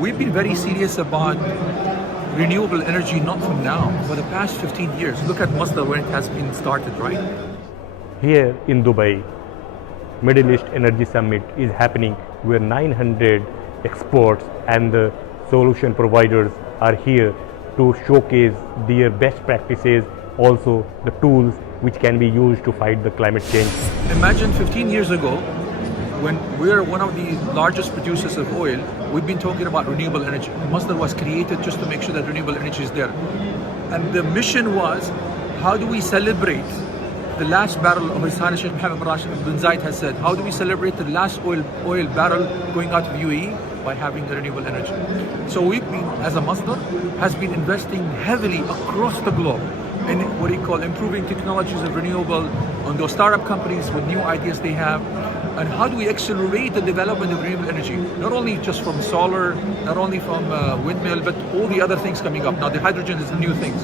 we've been very serious about renewable energy, not from now, for the past 15 years. Look at Masdar when it has been started, right? Here in Dubai, Middle East Energy Summit is happening where 900 experts and the solution providers are here to showcase their best practices, also the tools which can be used to fight the climate change. Imagine 15 years ago, when we're one of the largest producers of oil, we've been talking about renewable energy. Masdar was created just to make sure that renewable energy is there. And the mission was, how do we celebrate the last barrel of His Sheikh Mohammed bin Rashid bin Zayed has said, how do we celebrate the last oil barrel going out of UAE? By having the renewable energy. So we've been, as a Masdar, has been investing heavily across the globe in what you call improving technologies of renewable on those startup companies with new ideas they have. And how do we accelerate the development of renewable energy? Not only just from solar, not only from windmill, but all the other things coming up. Now the hydrogen is a new thing.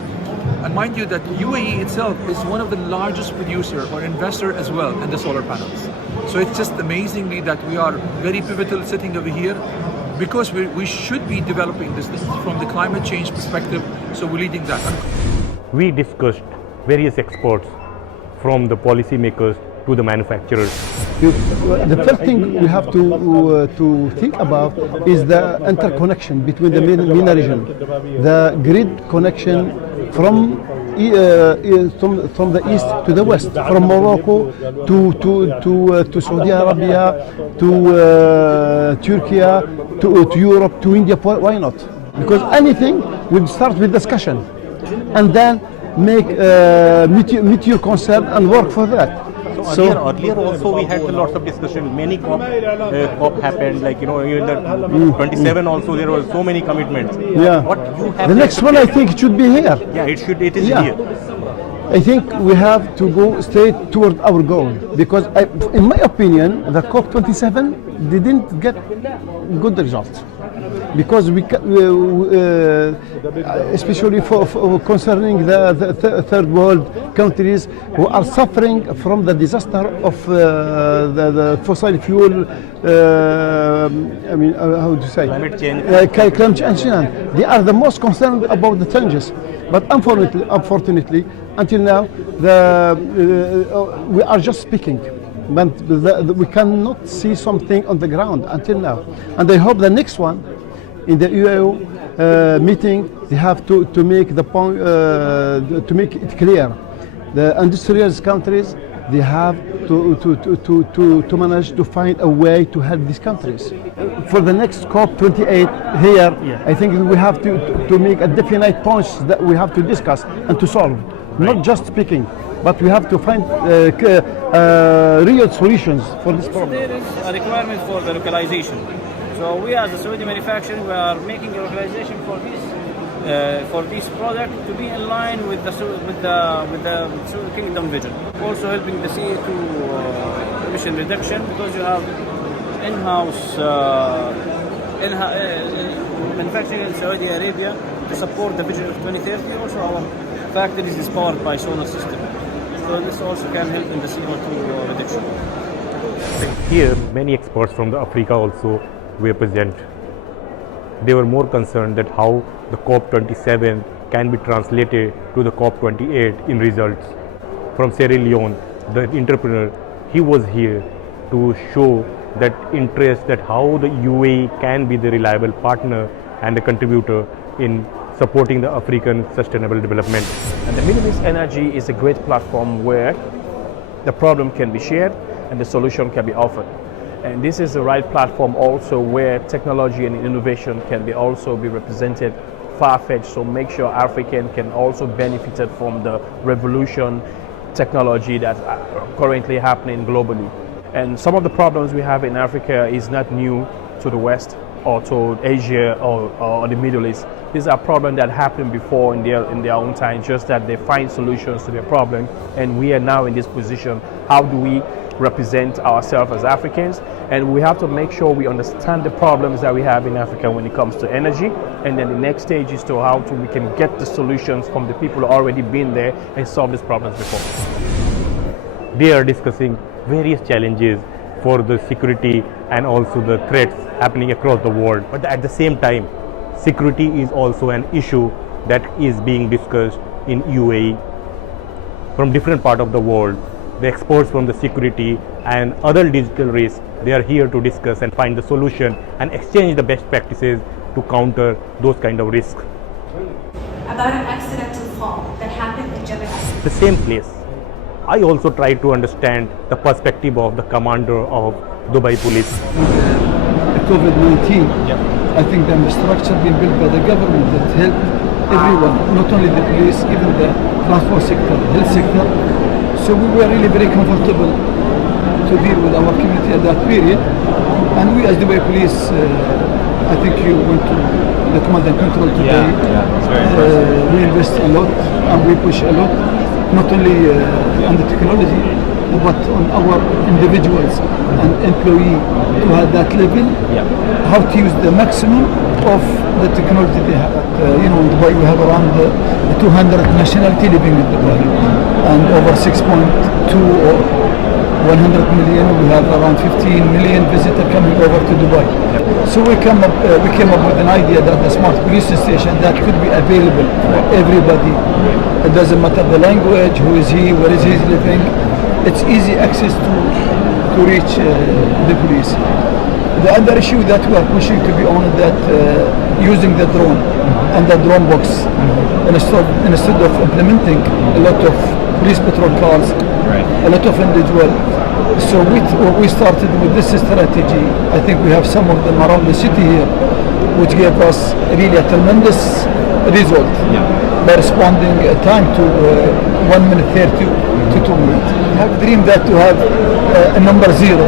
And mind you that UAE itself is one of the largest producer or investor as well in the solar panels. So it's just amazingly that we are very pivotal sitting over here because we should be developing this from the climate change perspective. So we're leading that. We discussed various experts from the policymakers to the manufacturers. The first thing we have to think about is the interconnection between the MENA region, the grid connection from the east to the west, from Morocco to Saudi Arabia, to Turkey, to Europe, to India. Why not? Because anything will start with discussion, and then meet your concern and work for that. So earlier also we had lots of discussion. Many COP happened, like even the 27 also there were so many commitments. Yeah. What you have the next one I think it should be here. Yeah, it is here. I think we have to go straight toward our goal because, in my opinion, the COP27 didn't get good results because especially for concerning the third world countries who are suffering from the disaster of the fossil fuel. How to say? Climate change. Climate change. They are the most concerned about the changes, but unfortunately, until now, we are just speaking, but we cannot see something on the ground until now. And I hope the next one, in the UAE meeting, they have to make the point, to make it clear. The industrialized countries, they have to manage to find a way to help these countries. For the next COP28 here, I think we have to make a definite points that we have to discuss and to solve. Not just speaking, but we have to find real solutions for this problem. There is a requirement for the localization. So we as a Saudi manufacturer, we are making a localization for this product to be in line with the Saudi Kingdom vision. Also helping the CO2 emission reduction because you have in-house manufacturing in Saudi Arabia to support the vision of 2030. Also our factories is powered by solar system. So this also can help in the CO2 reduction. Here, many experts from Africa also were present. They were more concerned that how the COP27 can be translated to the COP28 in results. From Sierra Leone, the entrepreneur, he was here to show that interest that how the UAE can be the reliable partner and a contributor in supporting the African sustainable development. And the Middle East Energy is a great platform where the problem can be shared and the solution can be offered. And this is the right platform also where technology and innovation can be also be represented far-fetched. So make sure African can also benefit from the revolution technology that's currently happening globally. And some of the problems we have in Africa is not new to the West or to Asia or the Middle East. These are problems that happened before in their own time, just that they find solutions to their problem. And we are now in this position. How do we represent ourselves as Africans? And we have to make sure we understand the problems that we have in Africa when it comes to energy. And then the next stage is to how we can get the solutions from the people who already been there and solve these problems before. They are discussing various challenges for the security and also the threats happening across the world. But at the same time, security is also an issue that is being discussed in UAE from different part of the world. The experts from the security and other digital risks, they are here to discuss and find the solution and exchange the best practices to counter those kind of risks. About an accidental fall that happened in Jebel Ali. The same place, I also try to understand the perspective of the commander of Dubai Police. The COVID-19, I think the infrastructure being built by the government that helped everyone, not only the police, even the transport sector, health sector. So we were really very comfortable to deal with our community at that period. And we as Dubai Police, I think you went to the command and control today. It's very impressive. We invest a lot and we push a lot, not only on the technology, but on our individuals and employee to have that level, how to use the maximum of the technology they have. In Dubai we have around 200 nationality living in Dubai and over 6.2 or 100 million, we have around 15 million visitors coming over to Dubai. So we came up with an idea that the smart police station that could be available for everybody. It doesn't matter the language, who is he, where is he living. It's easy access to reach the police. The other issue that we are pushing, to be honest, that using the drone and the drone box instead of implementing a lot of police patrol cars, a lot of individual. So we started with this strategy. I think we have some of them around the city here, which gave us really a tremendous result by responding time to 1 minute 30 to 2 minutes. I have a dream that to have a number zero,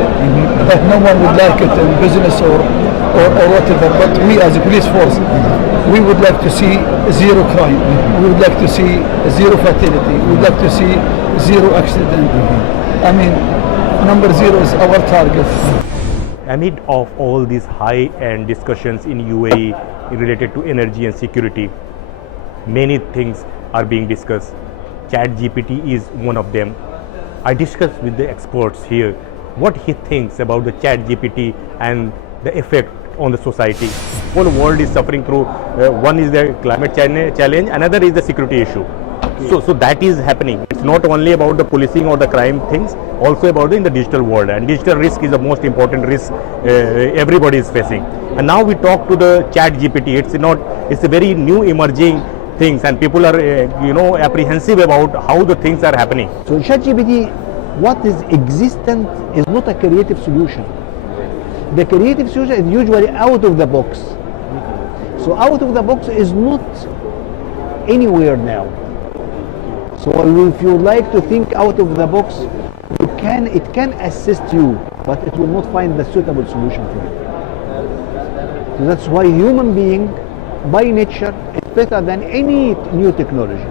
that no one would like it in business or whatever, but we as a police force, we would like to see zero crime, we would like to see zero fatality, we would like to see zero accident. I mean, number zero is our target. Amid of all these high-end discussions in UAE related to energy and security, many things are being discussed. ChatGPT is one of them. I discussed with the experts here what he thinks about the ChatGPT and the effect on the society. Whole world is suffering through, one is the climate challenge, another is the security issue. So that is happening. It's not only about the policing or the crime things, also about in the digital world. And digital risk is the most important risk everybody is facing. And now we talk to the ChatGPT. It's a very new emerging things, and people are apprehensive about how the things are happening. So ChatGPT, what is existent is not a creative solution. The creative solution is usually out of the box. So out of the box is not anywhere now. So if you like to think out of the box, it can assist you, but it will not find the suitable solution for you. So that's why human being, by nature, is better than any new technology.